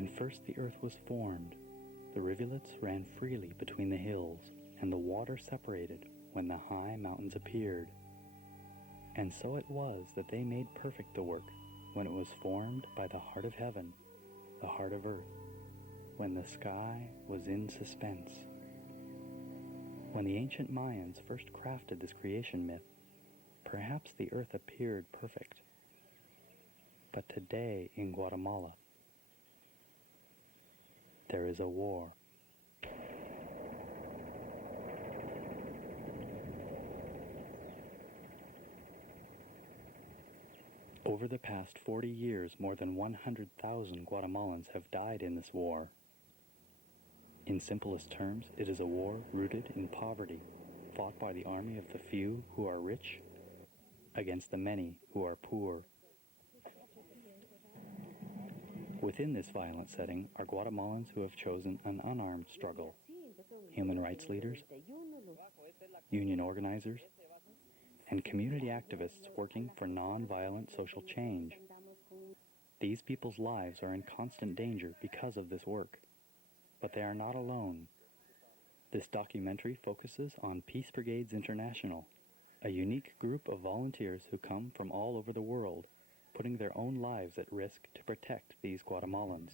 When first the earth was formed, the rivulets ran freely between the hills, and the water separated when the high mountains appeared. And so it was that they made perfect the work, when it was formed by the heart of heaven, the heart of earth, when the sky was in suspense. When the ancient Mayans first crafted this creation myth, perhaps the earth appeared perfect. But today in Guatemala, there is a war. Over the past 40 years, more than 100,000 Guatemalans have died in this war. In simplest terms, it is a war rooted in poverty, fought by the army of the few who are rich against the many who are poor. Within this violent setting are Guatemalans who have chosen an unarmed struggle, human rights leaders, union organizers, and community activists working for non-violent social change. These people's lives are in constant danger because of this work, but they are not alone. This documentary focuses on Peace Brigades International, a unique group of volunteers who come from all over the world, putting their own lives at risk to protect these Guatemalans.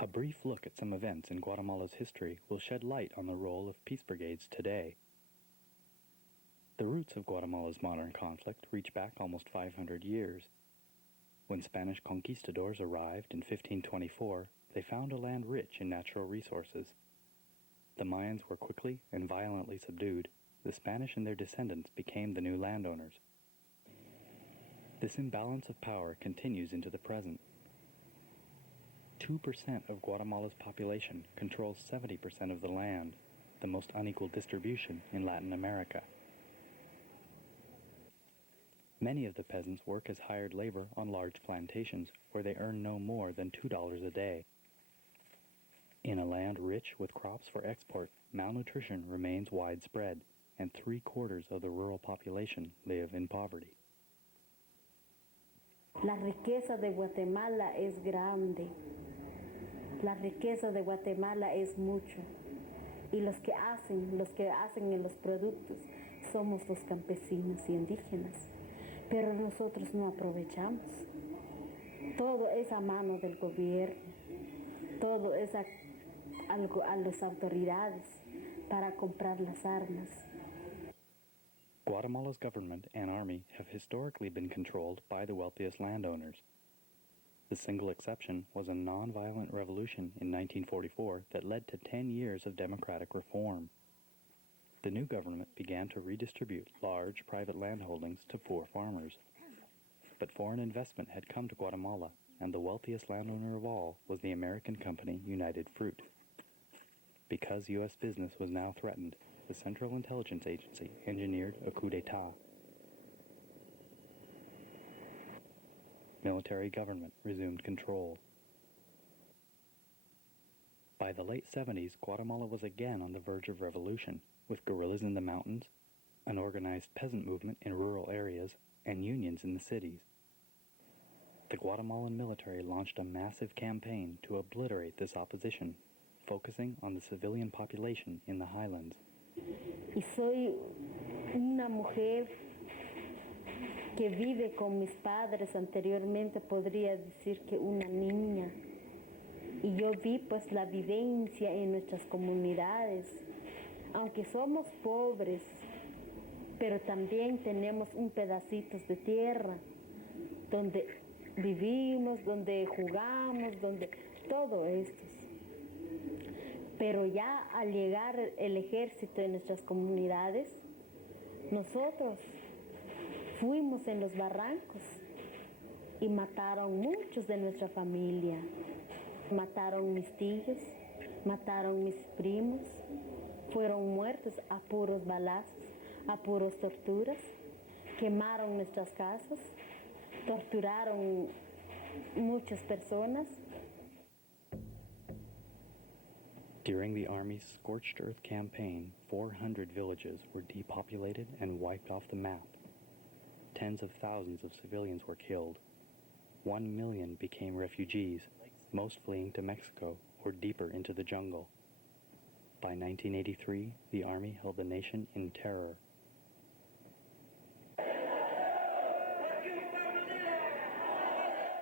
A brief look at some events in Guatemala's history will shed light on the role of Peace Brigades today. The roots of Guatemala's modern conflict reach back almost 500 years. When Spanish conquistadors arrived in 1524, they found a land rich in natural resources. The Mayans were quickly and violently subdued. The Spanish and their descendants became the new landowners. This imbalance of power continues into the present. 2% of Guatemala's population controls 70% of the land, the most unequal distribution in Latin America. Many of the peasants work as hired labor on large plantations where they earn no more than $2 a day. In a land rich with crops for export, malnutrition remains widespread, and 3/4 of the rural population live in poverty. La riqueza de Guatemala es grande. La riqueza de Guatemala es mucho. Y los que hacen en los productos, somos los campesinos y indígenas. Pero nosotros no aprovechamos. Todo es a mano del gobierno. Todo es a las autoridades para comprar las armas. Guatemala's government and army have historically been controlled by the wealthiest landowners. The single exception was a non-violent revolution in 1944 that led to 10 years of democratic reform. The new government began to redistribute large private landholdings to poor farmers. But foreign investment had come to Guatemala, and the wealthiest landowner of all was the American company United Fruit. Because U.S. business was now threatened, the Central Intelligence Agency engineered a coup d'etat. Military government resumed control. By the late 70s, Guatemala was again on the verge of revolution, with guerrillas in the mountains, an organized peasant movement in rural areas, and unions in the cities. The Guatemalan military launched a massive campaign to obliterate this opposition, focusing on the civilian population in the highlands. Y soy una mujer que vive con mis padres, anteriormente podría decir que una niña. Y yo vi pues la vivencia en nuestras comunidades. Aunque somos pobres, pero también tenemos un pedacito de tierra donde vivimos, donde jugamos, donde todo esto. Pero ya al llegar el ejército en nuestras comunidades, nosotros fuimos en los barrancos y mataron muchos de nuestra familia. Mataron mis tíos, mataron mis primos, fueron muertos a puros balazos, a puras torturas, quemaron nuestras casas, torturaron muchas personas. During the Army's Scorched Earth campaign, 400 villages were depopulated and wiped off the map. Tens of thousands of civilians were killed. 1 million became refugees, most fleeing to Mexico or deeper into the jungle. By 1983, the Army held the nation in terror.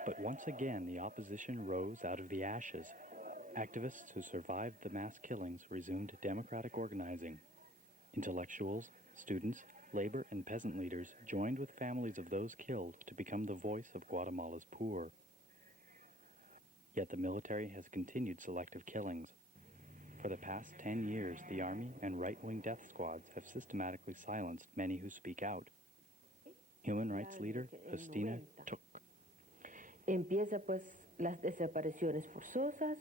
But once again, the opposition rose out of the ashes. Activists who survived the mass killings resumed democratic organizing. Intellectuals, students, labor and peasant leaders joined with families of those killed to become the voice of Guatemala's poor. Yet the military has continued selective killings. For the past 10 years, the Army and right-wing death squads have systematically silenced many who speak out. Human rights leader Justina Tuk. Empieza pues las desapariciones forzosas,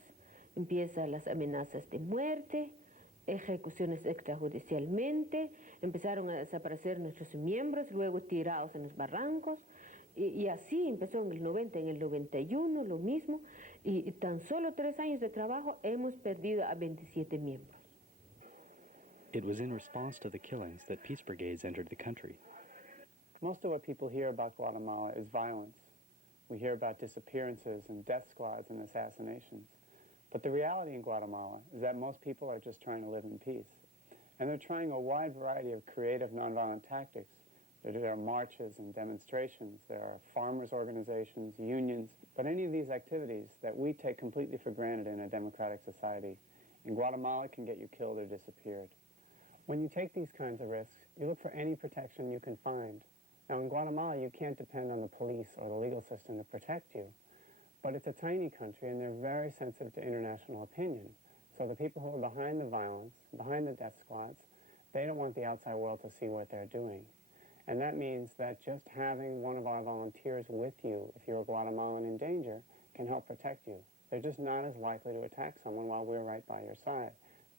empiezan las amenazas de muerte, ejecuciones extrajudicialmente, empezaron a desaparecer nuestros miembros, luego tirados en los barrancos, y así empezó en el 90, en el 91 lo mismo, y tan solo 3 años de trabajo hemos perdido a 27 miembros. It was in response to the killings that Peace Brigades entered the country. Most of what people hear about Guatemala is violence. We hear about disappearances and death squads and assassinations. But the reality in Guatemala is that most people are just trying to live in peace. And they're trying a wide variety of creative nonviolent tactics. There are marches and demonstrations. There are farmers' organizations, unions. But any of these activities that we take completely for granted in a democratic society, in Guatemala can get you killed or disappeared. When you take these kinds of risks, you look for any protection you can find. Now, in Guatemala, you can't depend on the police or the legal system to protect you. But it's a tiny country, and they're very sensitive to international opinion. So the people who are behind the violence, behind the death squads, they don't want the outside world to see what they're doing. And that means that just having one of our volunteers with you, if you're a Guatemalan in danger, can help protect you. They're just not as likely to attack someone while we're right by your side.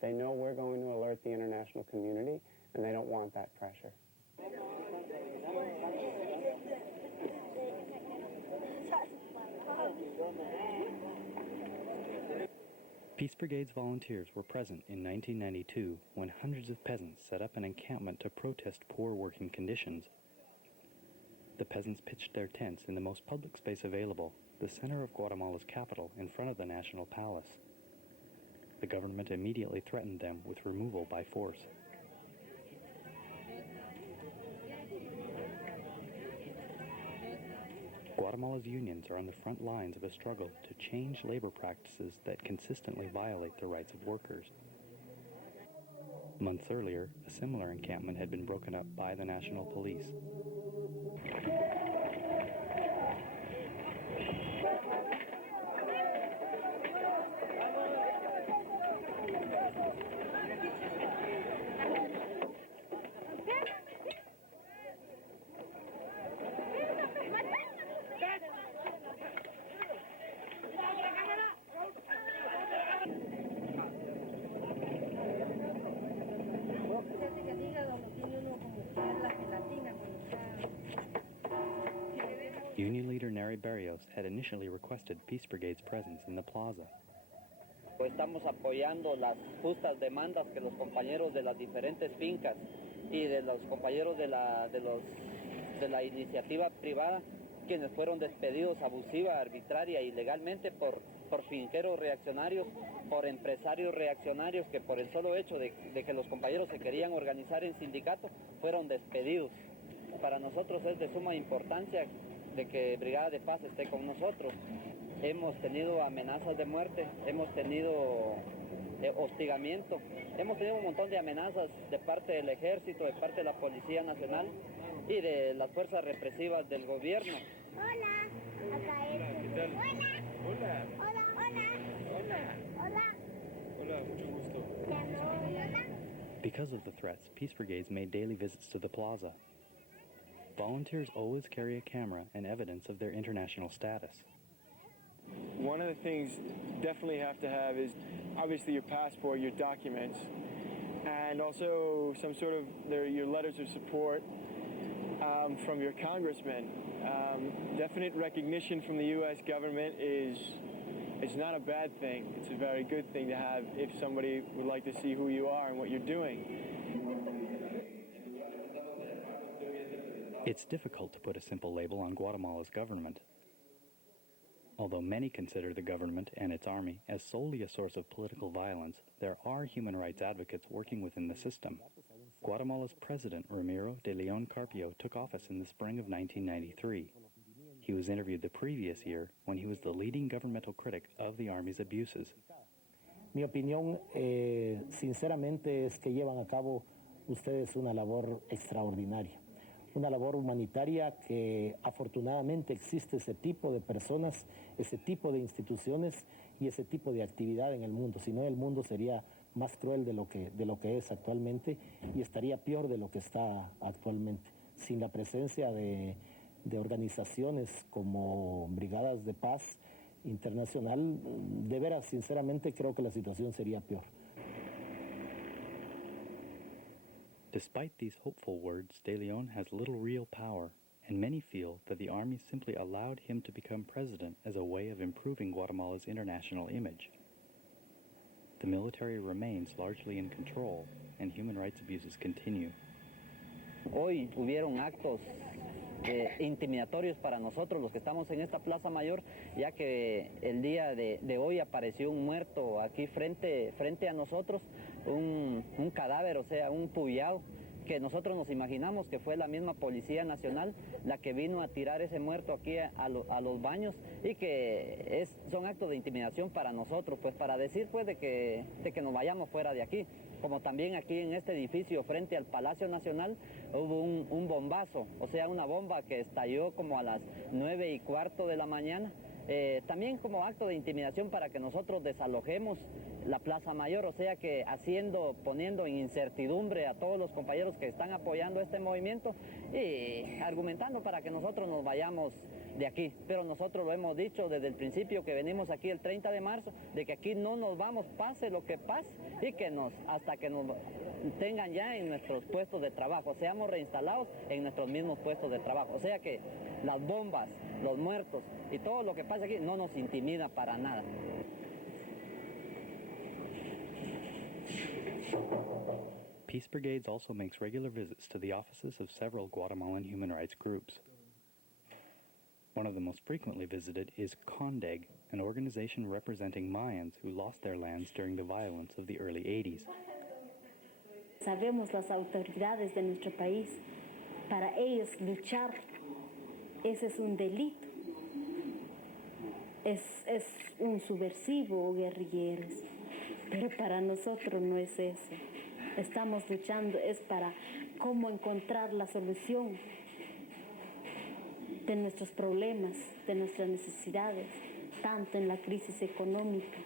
They know we're going to alert the international community, and they don't want that pressure. Peace Brigades volunteers were present in 1992 when hundreds of peasants set up an encampment to protest poor working conditions. The peasants pitched their tents in the most public space available, the center of Guatemala's capital in front of the National Palace. The government immediately threatened them with removal by force. Guatemala's unions are on the front lines of a struggle to change labor practices that consistently violate the rights of workers. Months earlier, a similar encampment had been broken up by the National Police. Union leader Neri Berrios had initially requested Peace Brigade's presence in the plaza. Estamos apoyando las justas demandas que los compañeros de las diferentes fincas y de los compañeros de la iniciativa privada, quienes fueron despedidos abusiva, arbitraria y ilegalmente por finqueros reaccionarios, por empresarios reaccionarios que por el solo hecho de que los compañeros se querían organizar en sindicato, fueron despedidos. Para nosotros es de suma importancia de que Brigada de Paz esté con nosotros. Hemos tenido amenazas de muerte, hemos tenido hostigamiento, hemos tenido un montón de amenazas de parte del ejército, de parte de la Policía Nacional y de las fuerzas represivas del gobierno. Hola, acá es. Hola. Hola. Hola. Hola. Hola. Hola, mucho gusto. Hola. Because of the threats, Peace Brigades made daily visits to the plaza. Volunteers always carry a camera and evidence of their international status. One of the things definitely have to have is obviously your passport, your documents, and also some sort of your letters of support from your congressman. Definite recognition from the U.S. government is it's not a bad thing. It's a very good thing to have if somebody would like to see who you are and what you're doing. It's difficult to put a simple label on Guatemala's government. Although many consider the government and its army as solely a source of political violence, there are human rights advocates working within the system. Guatemala's president, Ramiro de Leon Carpio, took office in the spring of 1993. He was interviewed the previous year when he was the leading governmental critic of the Army's abuses. Mi opinión, sinceramente, es que llevan a cabo ustedes una labor extraordinaria. Una labor humanitaria que afortunadamente existe ese tipo de personas, ese tipo de instituciones y ese tipo de actividad en el mundo. Si no, el mundo sería más cruel de lo que es actualmente y estaría peor de lo que está actualmente. Sin la presencia de organizaciones como Brigadas de Paz Internacional, de veras, sinceramente, creo que la situación sería peor. Despite these hopeful words, De Leon has little real power, and many feel that the Army simply allowed him to become president as a way of improving Guatemala's international image. The military remains largely in control, and human rights abuses continue. Hoy hubieron actos intimidatorios para nosotros los que estamos en esta Plaza Mayor, ya que el día de hoy apareció un muerto aquí frente a nosotros, un cadáver, o sea, un pullado, que nosotros nos imaginamos que fue la misma Policía Nacional la que vino a tirar ese muerto aquí a los baños, y que son actos de intimidación para nosotros, pues para decir pues de que nos vayamos fuera de aquí. Como también aquí en este edificio frente al Palacio Nacional hubo un bombazo, o sea, una bomba que estalló como a las 9:15 de la mañana, también como acto de intimidación para que nosotros desalojemos la Plaza Mayor, o sea que poniendo en incertidumbre a todos los compañeros que están apoyando este movimiento y argumentando para que nosotros nos vayamos de aquí. Pero nosotros lo hemos dicho desde el principio que venimos aquí el 30 de marzo, de que aquí no nos vamos, pase lo que pase, y que hasta que nos tengan ya en nuestros puestos de trabajo, seamos reinstalados en nuestros mismos puestos de trabajo. O sea que las bombas, los muertos y todo lo que pasa aquí no nos intimida para nada. Peace Brigades also makes regular visits to the offices of several Guatemalan human rights groups. One of the most frequently visited is CONDEG, an organization representing Mayans who lost their lands during the violence of the early 80s. Sabemos las autoridades de nuestro país, para ellos luchar, ese es un delito, es un subversivo o guerrilleros, pero para nosotros no es eso. Estamos luchando, es para cómo encontrar la solución de nuestros problemas, de nuestras necesidades, tanto en la crisis económica,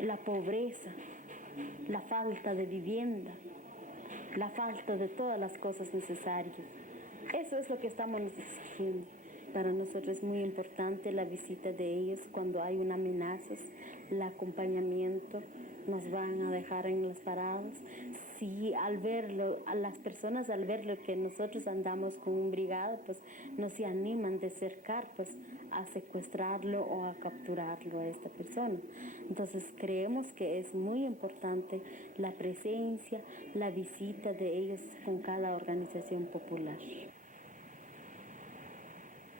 la pobreza, la falta de vivienda, la falta de todas las cosas necesarias. Eso es lo que estamos exigiendo. Para nosotros es muy importante la visita de ellos cuando hay una amenaza, el acompañamiento, nos van a dejar en las paradas. Si al verlo, a las personas al verlo que nosotros andamos con un brigada, pues no se animan de acercar pues a secuestrarlo o a capturarlo a esta persona. Entonces creemos que es muy importante la presencia, la visita de ellos con cada organización popular.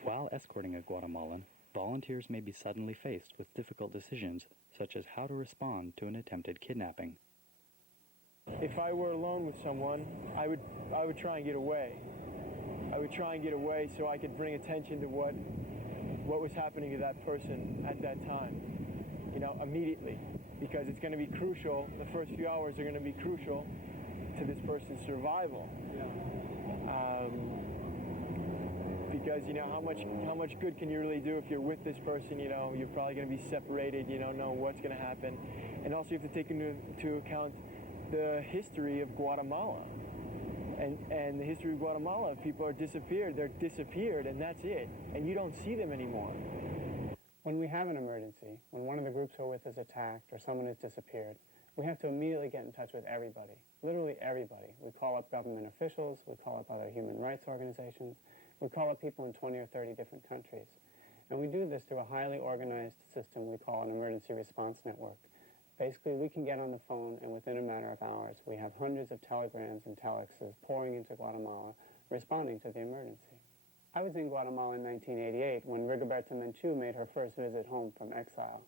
While escorting a Guatemalan, volunteers may be suddenly faced with difficult decisions, such as how to respond to an attempted kidnapping. If I were alone with someone, I would try and get away. I would try and get away so I could bring attention to what was happening to that person at that time, immediately, because it's going to be crucial. The first few hours are going to be crucial to this person's survival. Because how much good can you really do if you're with this person? You're probably going to be separated. You don't know what's going to happen, and also you have to take into account the history of Guatemala, and the history of Guatemala. If people are disappeared, they're disappeared, and that's it, and you don't see them anymore. When we have an emergency, when one of the groups we're with is attacked or someone has disappeared, we have to immediately get in touch with everybody, literally everybody. We call up government officials, we call up other human rights organizations, we call up people in 20 or 30 different countries. And we do this through a highly organized system we call an emergency response network. Basically, we can get on the phone, and within a matter of hours, we have hundreds of telegrams and telexes pouring into Guatemala, responding to the emergency. I was in Guatemala in 1988 when Rigoberta Menchú made her first visit home from exile.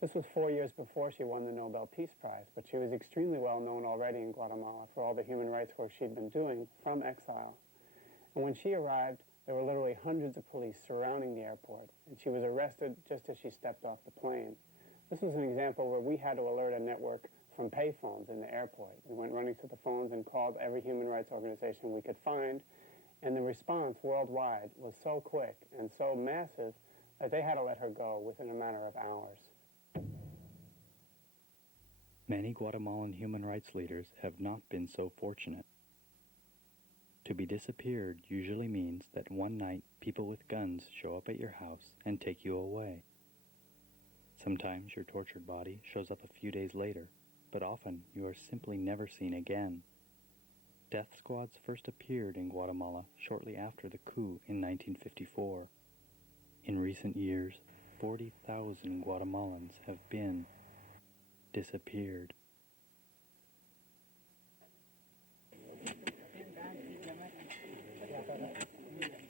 This was 4 years before she won the Nobel Peace Prize, but she was extremely well known already in Guatemala for all the human rights work she'd been doing from exile. And when she arrived, there were literally hundreds of police surrounding the airport, and she was arrested just as she stepped off the plane. This was an example where we had to alert a network from payphones in the airport. We went running to the phones and called every human rights organization we could find, and the response worldwide was so quick and so massive that they had to let her go within a matter of hours. Many Guatemalan human rights leaders have not been so fortunate. To be disappeared usually means that one night people with guns show up at your house and take you away. Sometimes your tortured body shows up a few days later, but often you are simply never seen again. Death squads first appeared in Guatemala shortly after the coup in 1954. In recent years, 40,000 Guatemalans have been disappeared.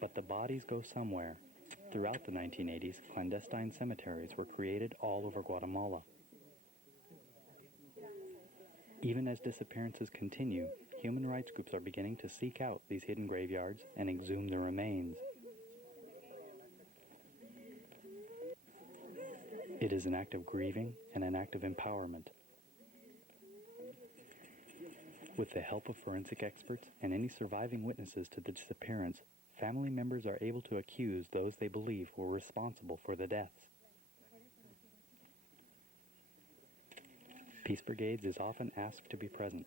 But the bodies go somewhere. Throughout the 1980s, clandestine cemeteries were created all over Guatemala. Even as disappearances continue, human rights groups are beginning to seek out these hidden graveyards and exhume the remains. It is an act of grieving and an act of empowerment. With the help of forensic experts and any surviving witnesses to the disappearance, family members are able to accuse those they believe were responsible for the deaths. Peace Brigades is often asked to be present.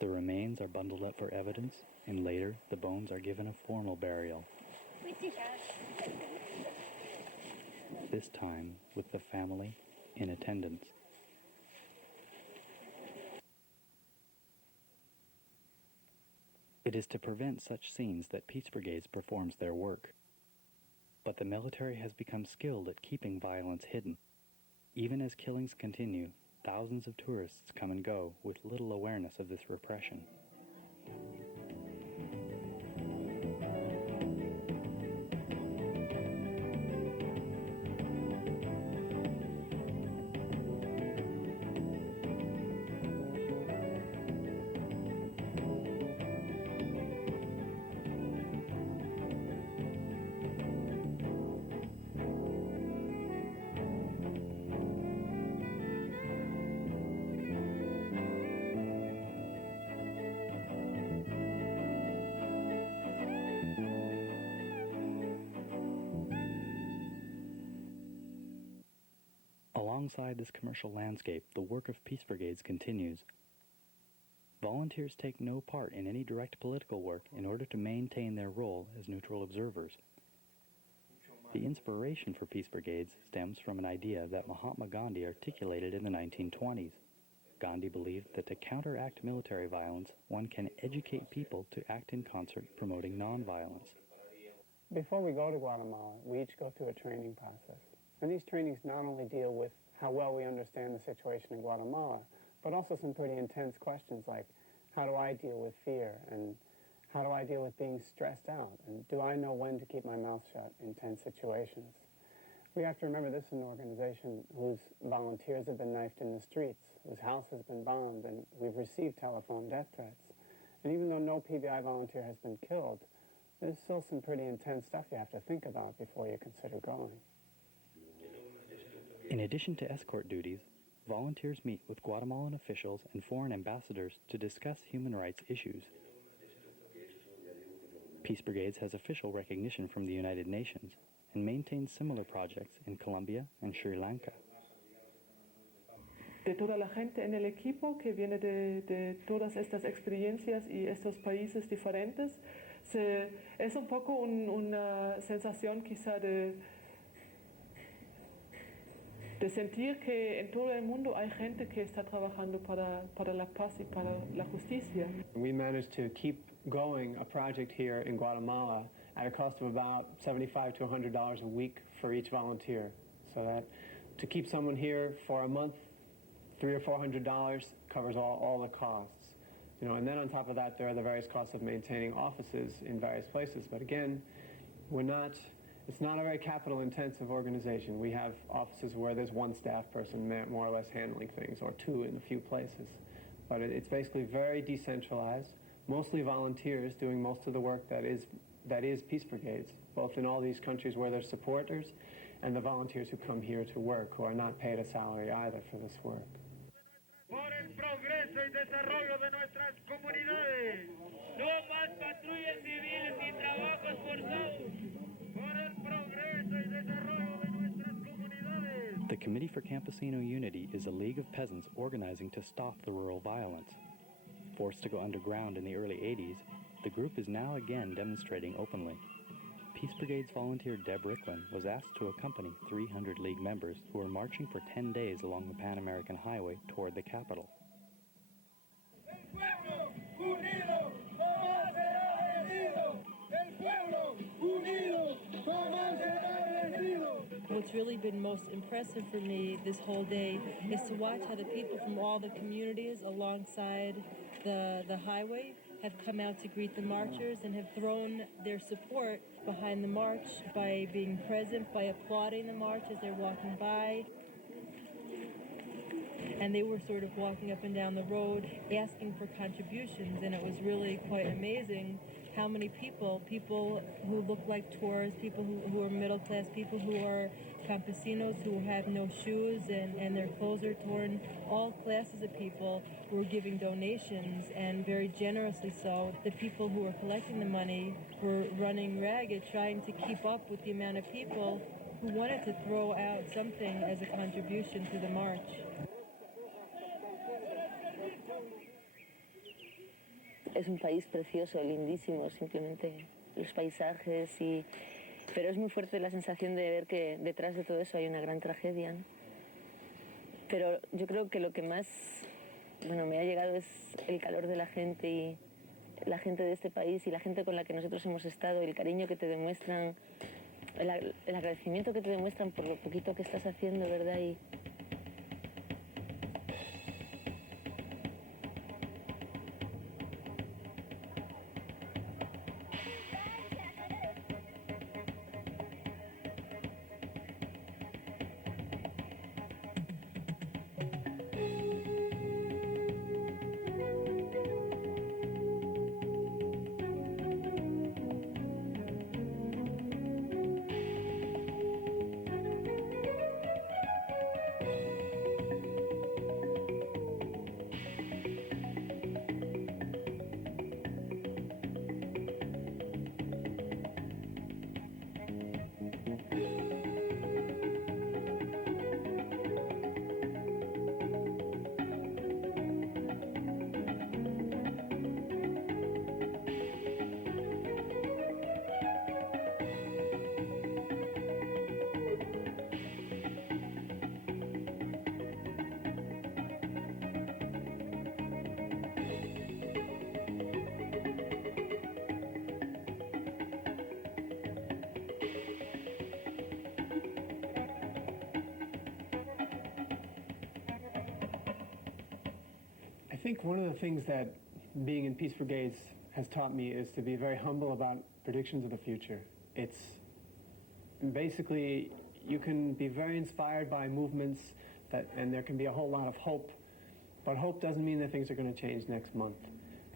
The remains are bundled up for evidence, and later the bones are given a formal burial. This time with the family in attendance. It is to prevent such scenes that Peace Brigades performs their work. But the military has become skilled at keeping violence hidden. Even as killings continue, thousands of tourists come and go with little awareness of this repression. Alongside this commercial landscape, the work of Peace Brigades continues. Volunteers take no part in any direct political work in order to maintain their role as neutral observers. The inspiration for Peace Brigades stems from an idea that Mahatma Gandhi articulated in the 1920s. Gandhi believed that to counteract military violence, one can educate people to act in concert, promoting nonviolence. Before we go to Guatemala, we each go through a training process. And these trainings not only deal with how well we understand the situation in Guatemala, but also some pretty intense questions like, how do I deal with fear? And how do I deal with being stressed out? And do I know when to keep my mouth shut in tense situations? We have to remember this is an organization whose volunteers have been knifed in the streets, whose house has been bombed, and we've received telephone death threats. And even though no PBI volunteer has been killed, there's still some pretty intense stuff you have to think about before you consider going. In addition to escort duties, volunteers meet with Guatemalan officials and foreign ambassadors to discuss human rights issues. Peace Brigades has official recognition from the United Nations and maintains similar projects in Colombia and Sri Lanka. de toda la gente en el equipo que viene de todas estas experiencias y estos países diferentes. Es un poco una sensación quizá de sentir que en todo el mundo hay gente que está trabajando para la paz y para la justicia. We managed to keep going a project here in Guatemala at a cost of about $75 to $100 a week for each volunteer. So that to keep someone here for a month, $300 or $400 covers all the costs. You know, and then on top of that, there are the various costs of maintaining offices in various places. But again, it's not a very capital-intensive organization. We have offices where there's one staff person more or less handling things, or two in a few places. But it's basically very decentralized, mostly volunteers doing most of the work that is Peace Brigades, both in all these countries where there's supporters and the volunteers who come here to work, who are not paid a salary either for this work. Por el progreso y desarrollo de nuestras comunidades, no más patrullas civiles ni trabajos forzados. Por el progreso y desarrollo de nuestras comunidades. The Committee for Campesino Unity is a league of peasants organizing to stop the rural violence. Forced to go underground in the early 80s, the group is now again demonstrating openly. Peace Brigades volunteer Deb Ricklin was asked to accompany 300 League members who were marching for 10 days along the Pan American Highway toward the capital. El pueblo unido jamás será vencido. El pueblo unido jamás será vencido. What's really been most impressive for me this whole day is to watch how the people from all the communities alongside the highway have come out to greet the marchers and have thrown their support behind the march by being present, by applauding the march as they're walking by. And they were sort of walking up and down the road asking for contributions, and it was really quite amazing how many people who look like tourists, people who are middle class, people who are campesinos who have no shoes and their clothes are torn, all classes of people were giving donations, and very generously so. The people who were collecting the money were running ragged, trying to keep up with the amount of people who wanted to throw out something as a contribution to the march. Es un país precioso, lindísimo, simplemente los paisajes, pero es muy fuerte la sensación de ver que detrás de todo eso hay una gran tragedia, ¿no? Pero yo creo que lo que más me ha llegado es el calor de la gente y la gente de este país y la gente con la que nosotros hemos estado, el cariño que te demuestran, el agradecimiento que te demuestran por lo poquito que estás haciendo, ¿verdad? I think one of the things that being in Peace Brigades has taught me is to be very humble about predictions of the future. It's basically, you can be very inspired by movements and there can be a whole lot of hope, but hope doesn't mean that things are going to change next month.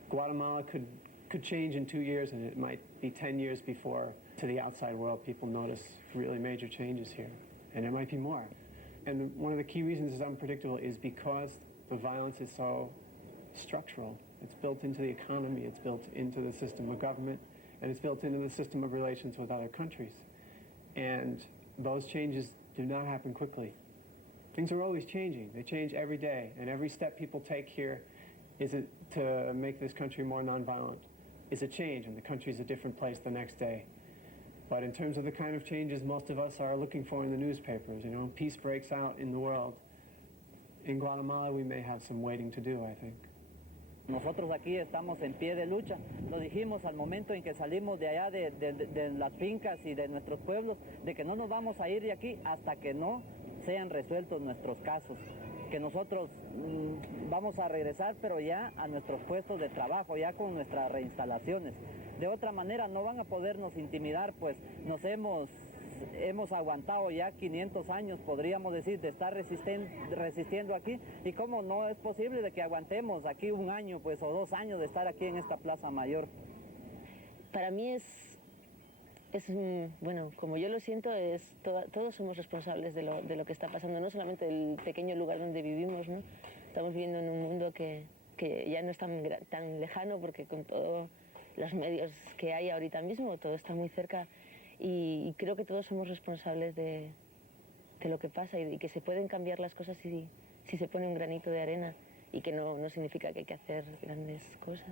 Guatemala could change in 2 years, and it might be 10 years before, to the outside world, people notice really major changes here, and it might be more. And one of the key reasons it's unpredictable is because the violence is so structural. It's built into the economy, it's built into the system of government, and it's built into the system of relations with other countries. And those changes do not happen quickly. Things are always changing. They change every day, and every step people take here is it to make this country more nonviolent. Is a change, and the country's a different place the next day. But in terms of the kind of changes most of us are looking for in the newspapers, you know, peace breaks out in the world. In Guatemala, we may have some waiting to do, I think. Nosotros aquí estamos en pie de lucha, lo dijimos al momento en que salimos de allá de las fincas y de nuestros pueblos, de que no nos vamos a ir de aquí hasta que no sean resueltos nuestros casos, que nosotros vamos a regresar pero ya a nuestros puestos de trabajo, ya con nuestras reinstalaciones. De otra manera no van a podernos intimidar, pues nos hemos aguantado ya 500 años, podríamos decir, de estar resistiendo aquí, y cómo no es posible de que aguantemos aquí un año pues o 2 años de estar aquí en esta Plaza Mayor. Para mí es bueno, como yo lo siento, todos somos responsables de lo que está pasando, no solamente el pequeño lugar donde vivimos, ¿no? Estamos viviendo en un mundo que ya no es tan lejano, porque con todos los medios que hay ahorita mismo, todo está muy cerca, y creo que todos somos responsables de lo que pasa, y que se pueden cambiar las cosas si se pone un granito de arena, y que no significa que hay que hacer grandes cosas.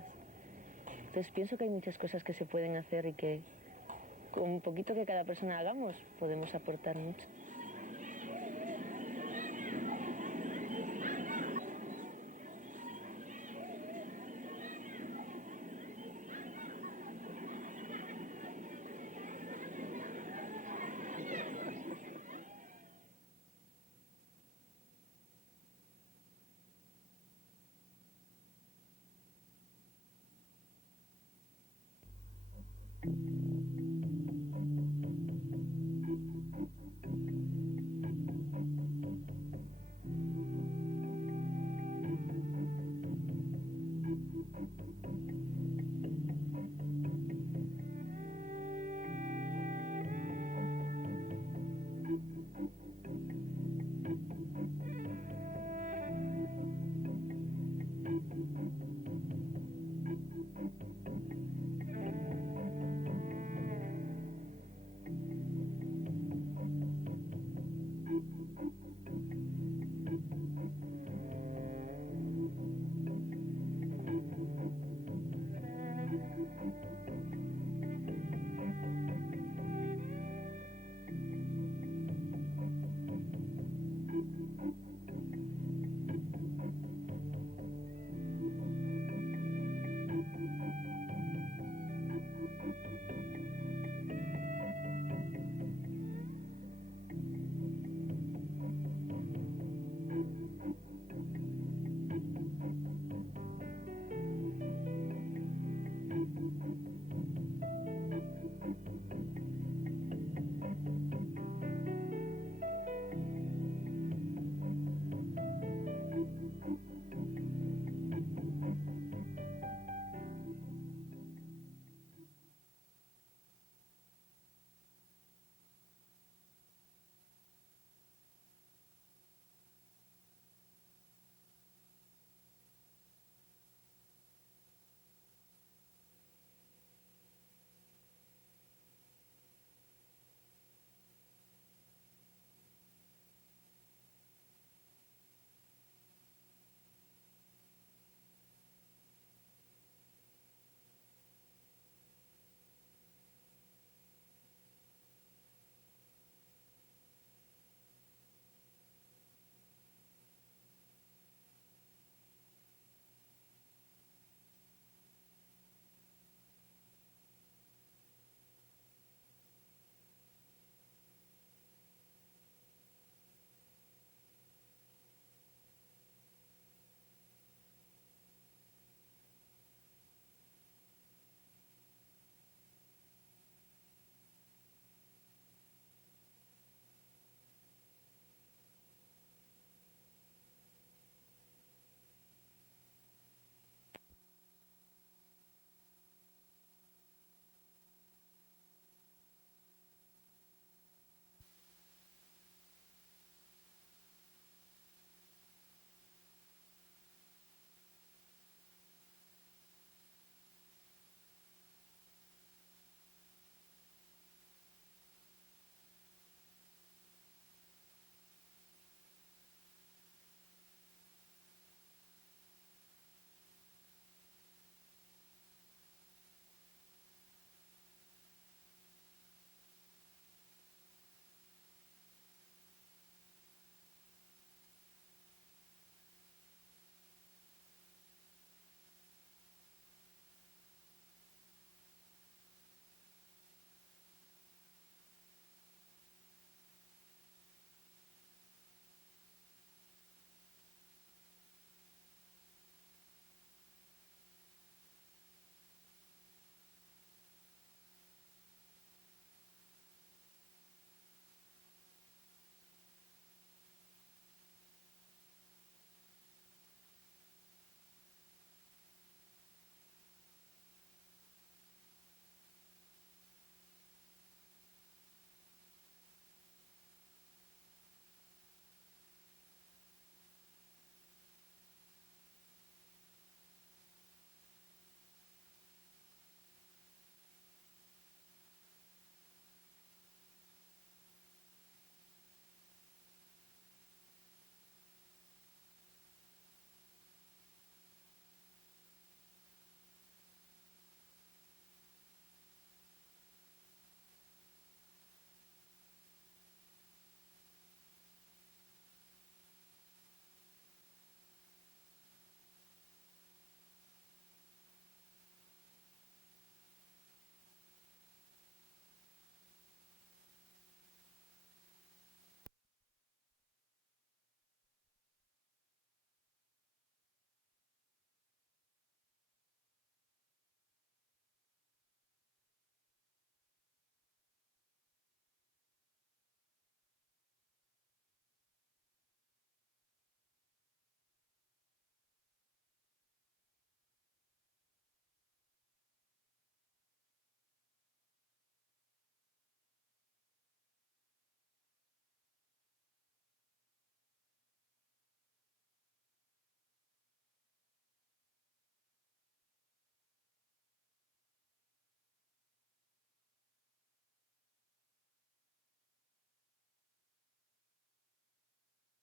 Entonces pienso que hay muchas cosas que se pueden hacer y que con un poquito que cada persona hagamos podemos aportar mucho.